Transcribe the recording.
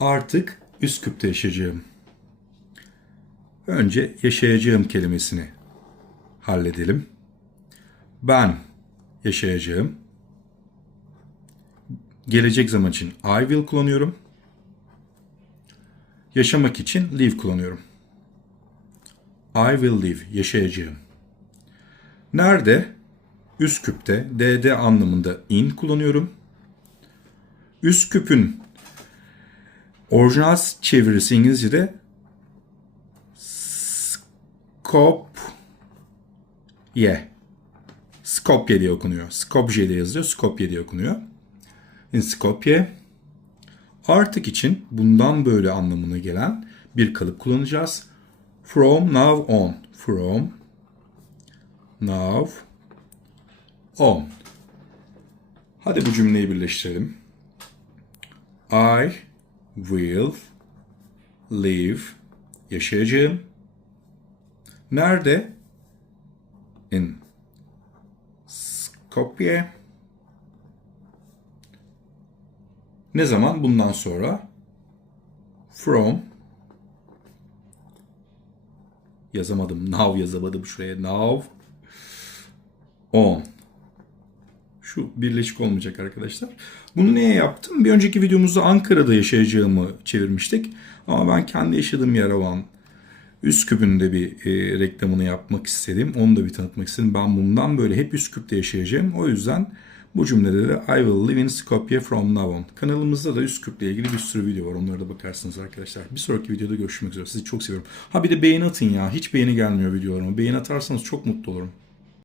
Artık Üsküp'te yaşayacağım. Önce yaşayacağım kelimesini halledelim. Ben yaşayacağım. Gelecek zaman için I will kullanıyorum. Yaşamak için live kullanıyorum. I will live, yaşayacağım. Nerede? Üsküp'te, DD anlamında in kullanıyorum. Üsküp'ün orijinal çevirisi İngilizce'de Skopje. Skopje diye okunuyor. Skopje diye yazılıyor. Skopje diye okunuyor. In Skopje. Artık için bundan böyle anlamına gelen bir kalıp kullanacağız. From now on. From now on. Hadi bu cümleyi birleştirelim. I will live yaşayacağım. Nerede? In Skopje. Ne zaman? Bundan sonra. From yazamadım. Now yazamadım şuraya. Now on. Şu birleşik olmayacak arkadaşlar. Bunu neye yaptım? Bir önceki videomuzda Ankara'da yaşayacağımı çevirmiştik. Ama ben kendi yaşadığım yer olan Üsküp'ün de bir e, reklamını yapmak istedim. Onu da bir tanıtmak istedim. Ben bundan böyle hep Üsküp'te yaşayacağım. O yüzden bu cümlede de I will live in Skopje from now on. Kanalımızda da Üsküp'le ilgili bir sürü video var. Onlara da bakarsınız arkadaşlar. Bir sonraki videoda görüşmek üzere. Sizi çok seviyorum. Ha bir de beğeni atın ya. Hiç beğeni gelmiyor videolarıma. Beğeni atarsanız çok mutlu olurum.